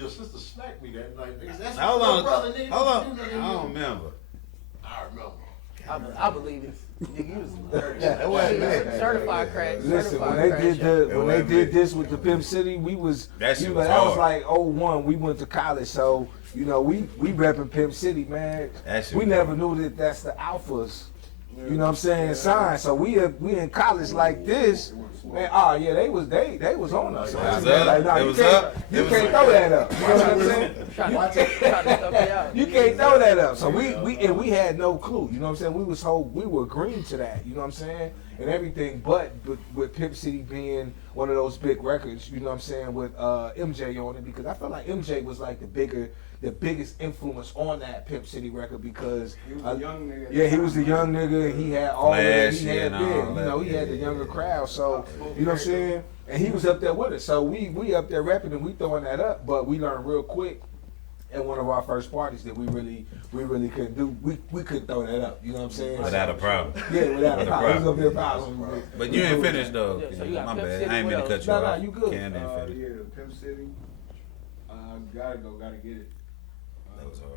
your sister smacked me that night. Nigga, that's Hold my on. brother, nigga. Hold You on. know I that don't nigga. remember. I remember. I believe it. Nigga, you was That wasn't me. certified crack. Listen, when certified they crack did shot. when they did this with the Pimp City, we was That shit you know, was that was hard. like 01. We went to college, so you know we repping Pimp City, man. That shit We was never knew that that's the alphas. You know what I'm saying? Sign. So we in college like this. Man, oh yeah, they was on us. It was up. Like, nah, It you was can't- up. You It was can't up. throw that up. You know what I'm saying? Trying to stuff me out. You can't throw that up. So we had no clue. You know what I'm saying? We were green to that. You know what I'm saying? And everything, but with Pimp City being one of those big records, you know what I'm saying, with MJ on it, because I felt like MJ was like the the biggest influence on that Pimp City record because He was a young nigga. yeah, he was the young nigga. He had all of that. He Flashy had and all big. You that, know, he had the yeah, younger yeah. crowd. So you know what I'm saying. And he was up there with us. So we up there rapping and we throwing that up. But we learned real quick at one of our first parties that we really couldn't do. We couldn't throw that up. You know what I'm saying? Without a problem. Yeah, without a With a problem. It was problem. gonna be a problem. But you ain't finished though. Yeah, so you got My Pimp bad. City, I ain't mean to what cut you else? Nah, off. you good. Cam ain't finished. Yeah, Pimp City. Gotta get it. That was hard.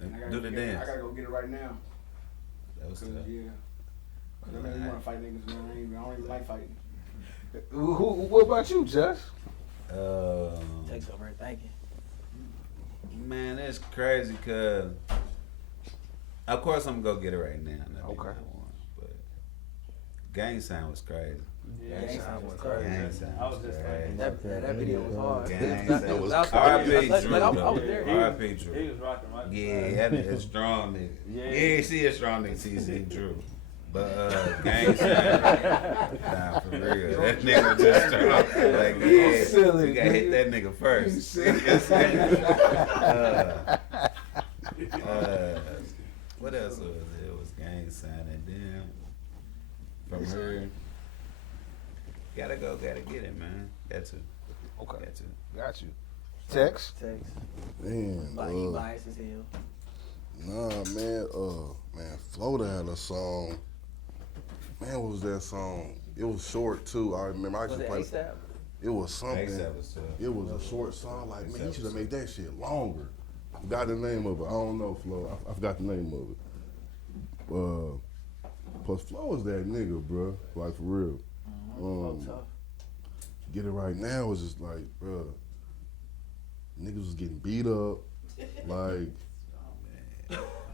And I gotta Do go the get it. dance. I gotta go get it right now. That was Cause tough. yeah. I mean, you wanna fight niggas, man? I don't even like fighting. What about you, Just? Takes over. Thank you. Man, that's crazy cause of course I'm gonna go get it right now. That'd be Okay. number one, but Gang Sign was crazy. Yeah, Gang Sign was crazy. Gang Sign I was just crazy. thinking. That video was hard. Gang That Sign was was crazy. R.I.P. Like, Drew. I was though. there. R.I.P. He Drew. was rocking right. Yeah, that nigga a strong nigga. Yeah. Yeah, see a strong nigga, see Drew. But Gang Sign, nah, for real. That nigga was just strong. Like, yeah, silly, you gotta hit nigga. that nigga first. What else was it? It was Gang Sign, and then from her, gotta get it, man. Got to. Okay. Got to. Got you. Tex? Takes. Man, Like he biased as hell. man, Florida had a song. Man, what was that song? It was short too. I remember. I Was used to it play. ASAP? It was something. ASAP was tough. It was a short song. Like, man, ASAP he should have was made that shit longer. Forgot the name of it. I don't know, Flo. I forgot the name of it. Plus, Flo is that nigga, bro. Like, for real. Tough. Get it right now is just like, bro. Niggas was getting beat up. Like,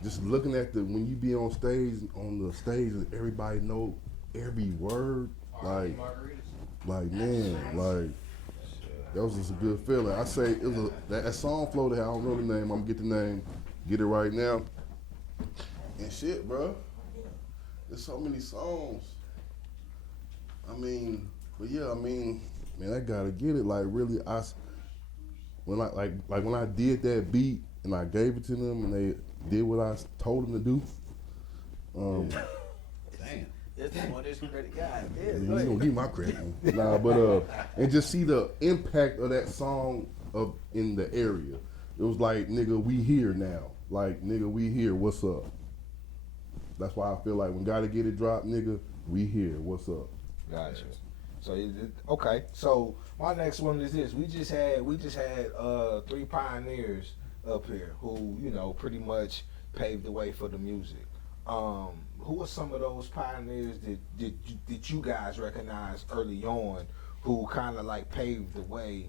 just looking at when you be on the stage and everybody know every word. Like man, like, that was just a good feeling. I say it was that song Flo that I don't know the name. I'm gonna get the name, get it right now. And shit, bro. There's so many songs. I mean, but yeah, I mean, man, I gotta get it. Like, really, when I did that beat and I gave it to them and they did what I told them to do. Damn. This one is credit guy. Yeah, You go ahead. gonna give my credit. Nah, but and just see the impact of that song in the area. It was like, nigga, we here now. Like, nigga, we here. What's up? That's why I feel like when Gotta Get It dropped, nigga, we here. What's up? Gotcha. So okay. So my next one is this. We just had 3 pioneers up here who, you know, pretty much paved the way for the music. Who are some of those pioneers that you guys recognize early on who kind of like paved the way,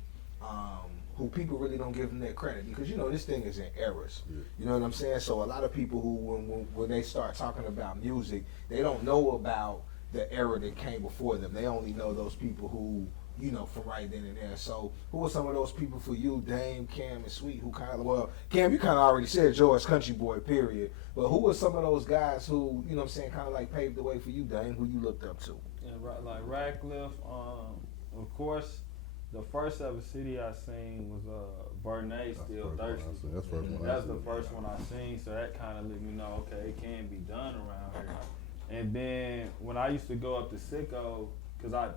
who people really don't give them their credit? Because, you know, this thing is in eras. Yeah. You know what I'm saying? So a lot of people who, when they start talking about music, they don't know about the era that came before them. They only know those people who, you know, from right then and there. So who are some of those people for you, Dame, Cam, and Sweet, who kind of, well, Cam, you kind of already said George Country Boy, period. But who are some of those guys who, you know what I'm saying, kind of like paved the way for you, Dame, who you looked up to? Yeah, like Radcliffe. Of course, the first ever city I seen was Bernay, Still Thirsty. That's the first one I That's seen. the first one I seen, so that kind of let me know, okay, it can be done around here. And then when I used to go up to Sicko, cause I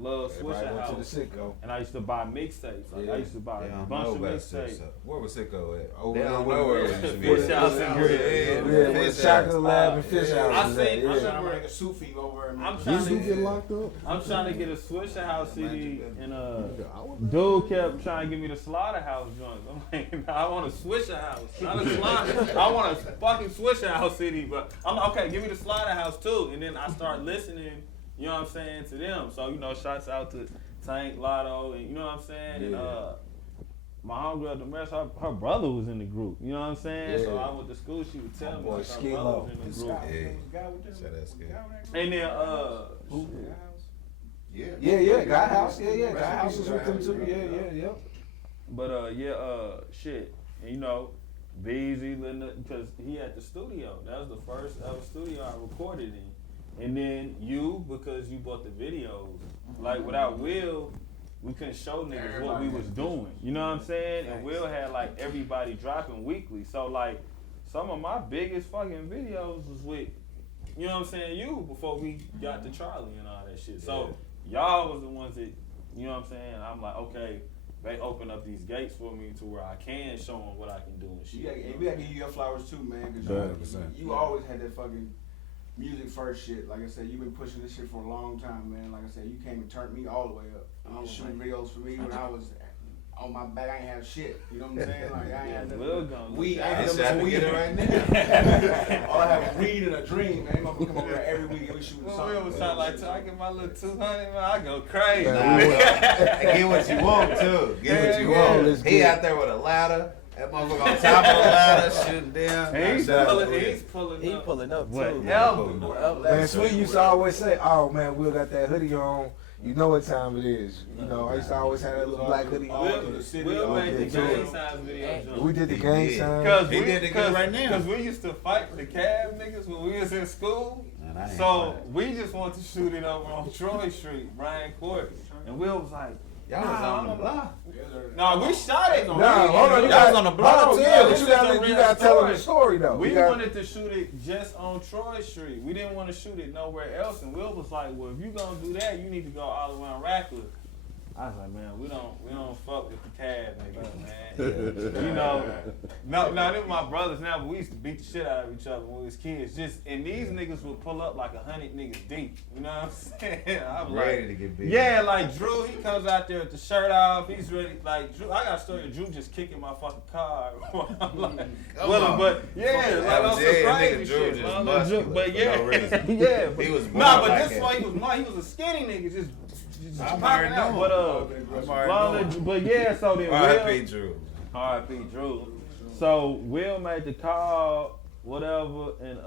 love Everybody Swisher went to House, the Sicko. and I used to buy mixtapes. Like, Yeah. I used to buy They a don't bunch know of about mixtapes. Sicko. Where was Sicko at? Over They there don't with know where the- it used to be. Fish House and Grill. Yeah, with the Fish chocolate House. lab and fish Yeah. house. I is seen- that, I yeah. I'm like a Sufi over in I'm Did trying you to get locked up? I'm trying to get a Swisher House CD, and I was dude kept trying to give me the Slaughterhouse joints. I'm like, nah, I want a Swisher House, not a Slaughter. I want a fucking Swisher House CD, but I'm okay. Give me the Slaughterhouse too, and then I start listening. You know what I'm saying, to them. So, you know, shouts out to Tank, Lotto, and you know what I'm saying. And my homegirl Damaris, her brother was in the group. You know what I'm saying. So Yeah. I went to school. She would tell me boy, like, her Skilo. brother was in the group. Yeah. Shout out Skip. And then Yeah, Guy House. Yeah, Guy House was with them too. Yeah. But shit, and you know, Beezy, because he had the studio. That was the first ever studio I recorded in. And then you, because you bought the videos. Like without Will, we couldn't show niggas what we was doing. You know what I'm saying? And Will had like everybody dropping weekly. So like some of my biggest fucking videos was with, you know what I'm saying, you before we got to Charlie and all that shit. So y'all was the ones that, you know what I'm saying? I'm like, okay, they open up these gates for me to where I can show them what I can do and shit. We gotta give you your flowers too, man, because you always had that fucking music first shit. Like I said, you've been pushing this shit for a long time, man. Like I said, you came and turned me all the way up. You was shooting videos for me when I was on my back. I ain't have shit. You know what I'm saying? Like I ain't had nothing. Weed. I ain't had weed right now. All I have is weed and a dream, man. I'm gonna come over there every week and we shooting something. Will was trying like, I get my little 200, man, I go crazy. Get what you want too. Get what you want. He out there with a ladder. That motherfucker on top of the ladder, shooting down. He's pulling up too. Man, Sweet used to always say, "Oh man, Will got that hoodie on. You know what time it is." You know, I used to always have that little black hoodie on. Will made the gang signs video. We did the gang signs. He did it good right now. Because we used to fight the cab niggas when we was in school. So we just wanted to shoot it over on Troy Street, Brian Court. And Will was like, y'all was on the block. No, we shot it. Hold on, y'all was on the block too. Yeah, but you gotta tell them the story though. We wanted to shoot it just on Troy Street. We didn't want to shoot it nowhere else. And Will was like, well, if you gonna do that, you need to go all around Radcliffe. I was like, man, we don't fuck with the cab niggas, man. You know, no, they're my brothers now, but we used to beat the shit out of each other when we was kids. Just and these niggas would pull up like 100 niggas deep. You know what I'm saying? I'm ready like, to get beat. Yeah, like Drew, he comes out there with the shirt off. He's ready. Like Drew, I got a story of Drew just kicking my fucking car. I'm like, but yeah, like on some crazy shit. But yeah, yeah. But, he was but this one he was a skinny nigga, just popping out. But yeah, so then R.I.P. Drew. R.I.P. Drew. So Will made the call, whatever, and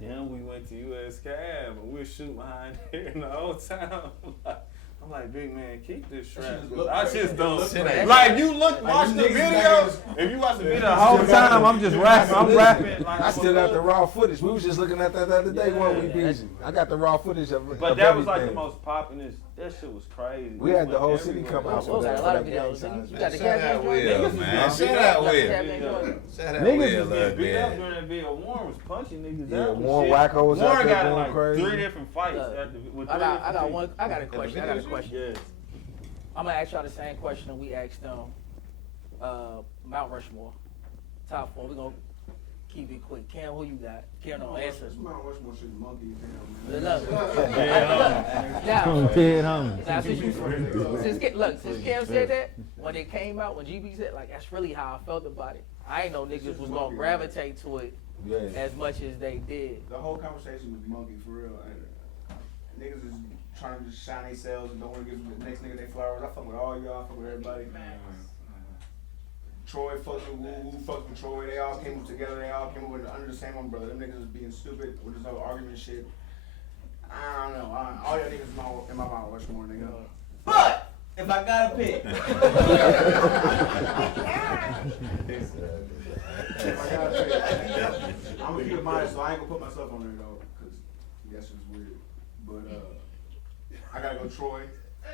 then we went to U.S. Cab and we were shooting behind there in the whole town. I'm like, big man, keep this strap. I just don't. Like, you watch the videos. If you watch the video the whole time, I'm just rapping. I'm rapping. Like, I still got the raw footage. We was just looking at that the other day when we busy. I got the raw footage of it. But that was like the most popular. That shit was crazy. We had the whole city come out for that. A lot of videos. You got the Shout Will, man. Shout out Will. Shout out Will. Niggas beat up during that video. Warren was punching niggas out. Warren Wacko was out there going crazy. Warren got like 3 different fights. I got a question. Yes. I'm gonna ask y'all the same question that we asked them. Mount Rushmore, top 4. We're gonna keep it quick. Cam, who you got? Cam, no answer. Mount Rushmore shit monkey Look. Now, since Cam said that, when it came out, when GB said, like, that's really how I felt about it. I ain't know niggas was gonna gravitate to it as much as they did. The whole conversation was monkey for real. Niggas is trying to just shine themselves and don't want to give the next nigga their flowers. I fuck with all y'all, I fuck with everybody. Troy fucks with Woo, fucks with Troy. They all came together. They all came under the same umbrella. Them niggas was being stupid with this whole argument shit. I don't know. All y'all niggas in my Mount Rushmore, nigga. But if I gotta pick, I'm gonna keep it modest, so I ain't gonna put myself on there though, cause that's just weird. But I gotta go Troy. I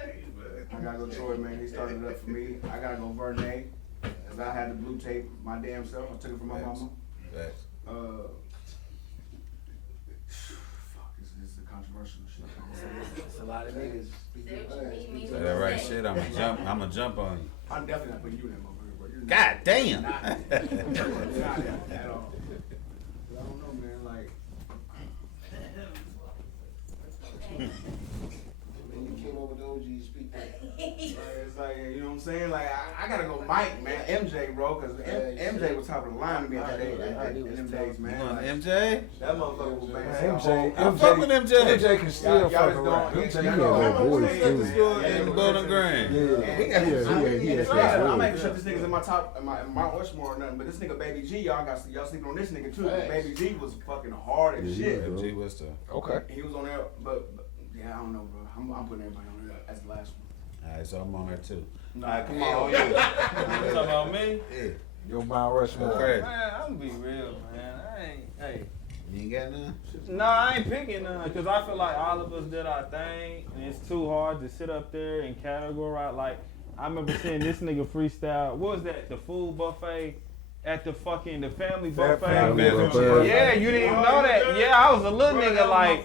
gotta go Troy, man. He started it up for me. I gotta go Vernay, cause I had the blue tape my damn self. I took it from my mama. Fuck, this is a controversial shit. It's a lot of niggas. Say that right shit. I'ma jump on you. I'm definitely not putting you in that motherfucker, bro. God damn. Not at all. I don't know, man. Like, when you came over to OG, speak that. it's like, you know what I'm saying? Like, I gotta go Mike, man. MJ, bro, because MJ was top of the line to me in them days, man. You want Like, MJ? that motherfucker was I fuck with MJ. MJ can still fuck around. In Bowling Green. I'm making sure this nigga's in my top, in my Mount Rushmore or nothing, but this nigga Baby G, y'all sleeping on this nigga too. Baby G was fucking hard as shit. MJ was tough. Okay. He was on there, but yeah, I don't know, bro. I'm putting everybody on there as the last one. Alright, so I'm on there too. Nah, come on, you talking about me? Yeah. Your Mount Rushmore. Okay. Man, I'm gonna be real, man. You ain't got none? Nah, I ain't picking none because I feel like all of us did our thing, and it's too hard to sit up there and categorize. Like, I remember seeing this nigga freestyle. What was that? The food buffet at the family buffet. Family buffet. Yeah, you didn't even know that. Yeah, I was a little nigga like,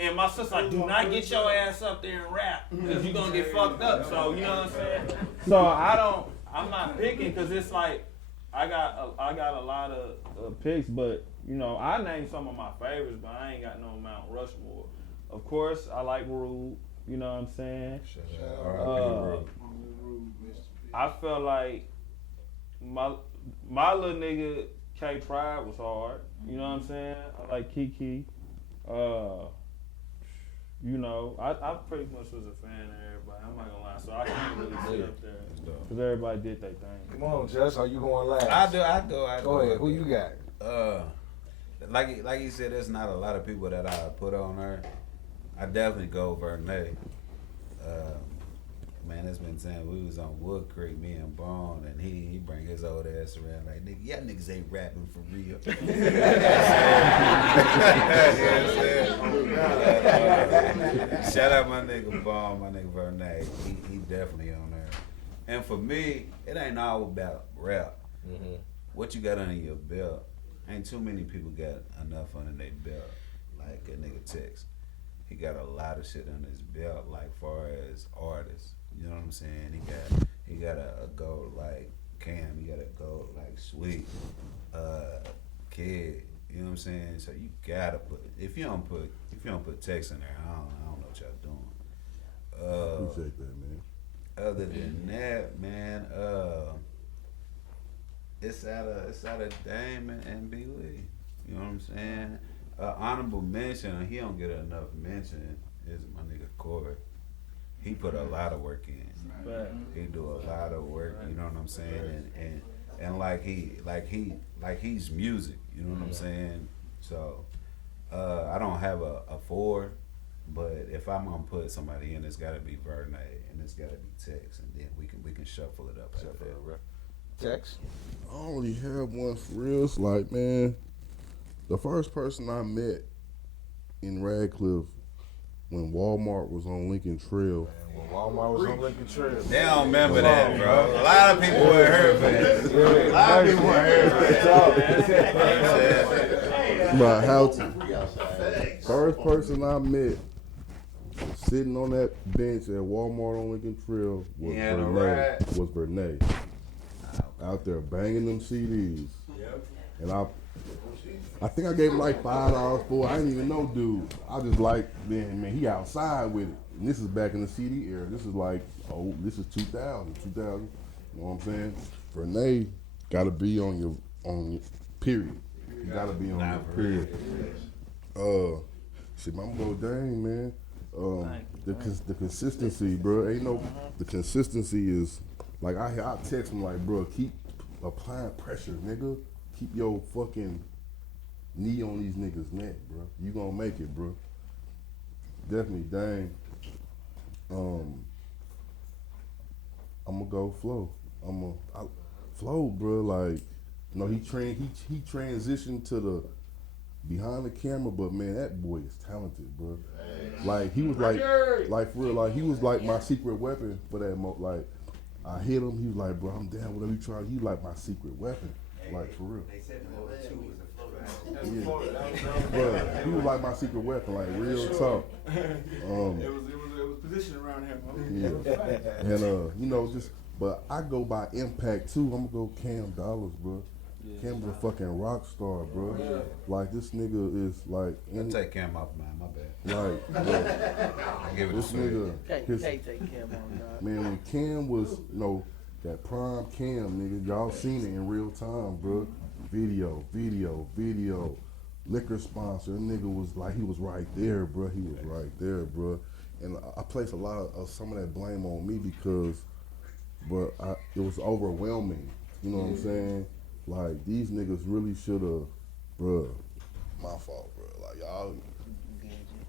and my sister like, do not get your ass up there and rap because you gonna get fucked up. So you know what I'm saying? So I'm not picking because it's like I got a lot of picks, but you know I named some of my favorites, but I ain't got no Mount Rushmore. Of course, I like Rude. You know what I'm saying? I felt like my little nigga K Tribe was hard. You know what I'm saying? I like Kiki. You know, I pretty much was a fan of everybody. I'm not gonna lie, so I can't really sit up there because everybody did their thing. Come on, Jess, are you going last? I go. Go ahead. Who you got? Like you said, there's not a lot of people that I put on there. I definitely go Vernay. Man, it's been saying we was on Wood Creek, me and Bone, and he bring his old ass around like, nigga, y'all niggas ain't rapping for real. Shout out my nigga Bone, my nigga Vernay. He definitely on there. And for me, it ain't all about rap. Mm-hmm. What you got under your belt? Ain't too many people got enough under their belt like a nigga Texx. He got a lot of shit under his belt, like far as artists. You know what I'm saying? He got a gold like Cam. He got a gold like Sweet, Kid. You know what I'm saying? So you gotta put. If you don't put Texx in there, I don't know what y'all doing. Appreciate that, man. Other than that, man, it's out of Dame and B Lee. You know what I'm saying? Honorable mention. He don't get enough mention. Is my nigga Corey. He put a lot of work in. Right. He do a lot of work. You know what I'm saying? And like he's music. You know what I'm saying? So I don't have a four, but if I'm gonna put somebody in, it's gotta be Vernay and it's gotta be Texx, and then we can shuffle it up. Texx? I don't really have one for real. It's like, man, the first person I met in Radcliffe when Walmart was on Lincoln Trail. When Walmart was on Lincoln Trail. They don't remember that, bro. A lot of people weren't heard for that. A lot of people weren't heard for But how to? First person I met sitting on that bench at Walmart on Lincoln Trail was Vernay. Out there banging them CDs. And I think I gave him like $5 for it. I didn't even know dude. I just like, man, he outside with it. And this is back in the CD era. This is like, this is 2000. You know what I'm saying? Vernay gotta be on your period. You gotta be on your period. Shit, I'm gonna go dang, man. The consistency, bro. The consistency is like I text him like, bro, keep applying pressure, nigga. Keep your fucking knee on these niggas' neck, bro. You gonna make it, bro. Definitely, dang. I'm gonna go Flow. Flow, bro. Like, he transitioned to the behind the camera, but man, that boy is talented, bro. Like he was like for real, like he was like my secret weapon for that. Like I hit him, he was like, bro, I'm down. Whatever you try, he like my secret weapon, like for real. They said the other two was a flow. Yeah. Bro, he was like my secret weapon, like real talk. It was positioned around him. Yeah. And but I go by impact too. I'm gonna go Cam Dollaz, bro. Cam's a fucking rock star, bro. Like this nigga is like. I'll take Cam off, man. My bad. Like, I give it this nigga. Can't take Cam on, dog. Man, when Cam was, that prime Cam, nigga, y'all seen it in real time, bro. Video. Liquor sponsor, that nigga was like, he was right there, bro. He was right there, bro. And I place a lot of some of that blame on me because, bro, it was overwhelming. You know what I'm saying? Like, these niggas really should've, bro, my fault, bro. Like, y'all,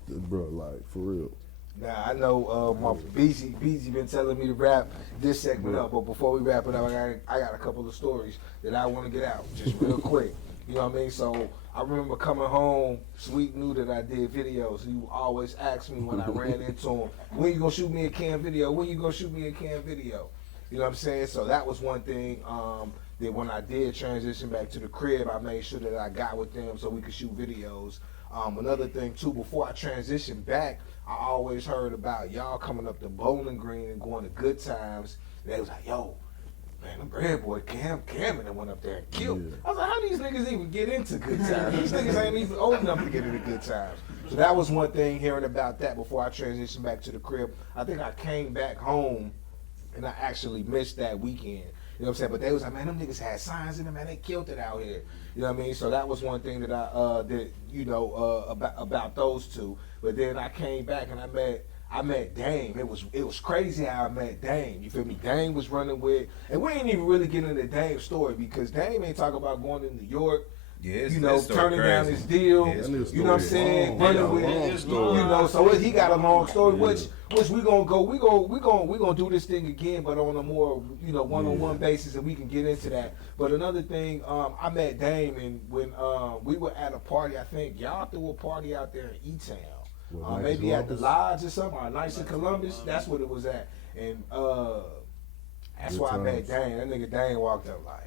bro, like, for real. Now, I know my BZ been telling me to wrap this segment up, but before we wrap it up, I got a couple of stories that I want to get out, just real quick. You know what I mean? So I remember coming home, Sweet knew that I did videos. He would always ask me when I ran into him, when you gonna shoot me a Cam video? When you gonna shoot me a Cam video? You know what I'm saying? So that was one thing that when I did transition back to the crib, I made sure that I got with them so we could shoot videos. Another thing too, before I transitioned back, I always heard about y'all coming up to Bowling Green and going to Good Times. They was like, yo, man, the bread boy Cam and them went up there and killed. Yeah. I was like, how these niggas even get into Good Times? These niggas ain't even old enough to get into Good Times. So that was one thing, hearing about that before I transitioned back to the crib. I think I came back home and I actually missed that weekend. You know what I'm saying? But they was like, man, them niggas had signs in them, man, they killed it out here. You know what I mean? So that was one thing that I about those two. But then I came back and I met Dame. It was crazy how I met Dame. You feel me? Dame was running with, and we ain't even really getting into Dame's story because Dame ain't talking about going to New York. Yeah, You know, turning down his deal. Yeah, you know what I'm saying? Running with, you know. So he got a long story, which we gonna do this thing again, but on a more one-on-one basis, and we can get into that. But another thing, I met Dame, and when we were at a party, I think y'all threw a party out there in E-Town, maybe at the Lodge or something, or Nice in Columbus. That's what it was at, and that's why I met Dame. That nigga Dame walked up like,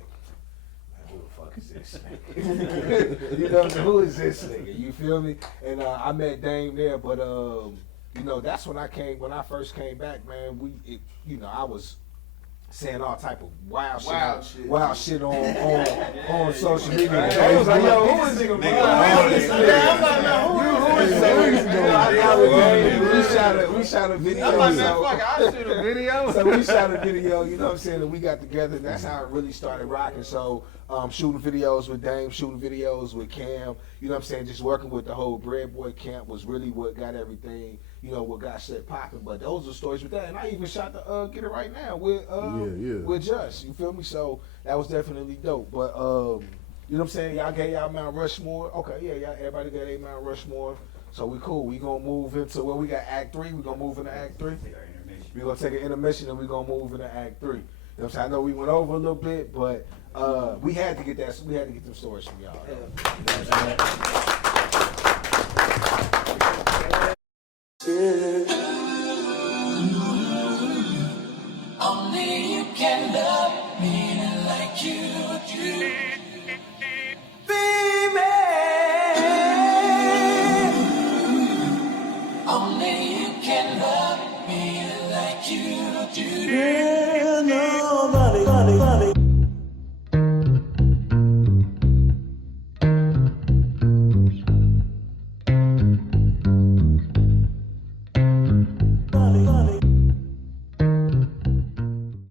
who the fuck is this nigga? You know what I'm saying? Who is this nigga? You feel me? And I met Dame there, but that's when I first came back, man. I was saying all type of wild shit on social media. They was like, yo, who is this nigga? I'm like, no, who is this? We shot a video. I'm like, man, fuck, I'll shoot a video. So we shot a video, you know what I'm saying, and we got together, and that's how it really started rocking. So shooting videos with Dame, shooting videos with Cam, you know what I'm saying, just working with the whole Bread Boy camp was really what got everything, what got shit popping. But those are stories with that, and I even shot the Get It Right Now with Just, you feel me? So that was definitely dope. But you know what I'm saying, y'all gave y'all Mount Rushmore. Okay, yeah, everybody got a Mount Rushmore. So we cool. We gonna move into we got Act 3. We gonna move into Act 3. We gonna take an intermission and we gonna move into Act 3. You know what I'm saying? I know we went over a little bit, but we had to get that. We had to get them stories from y'all. You know what I'm saying? Only you can love me like you do. Only you can love me like you do.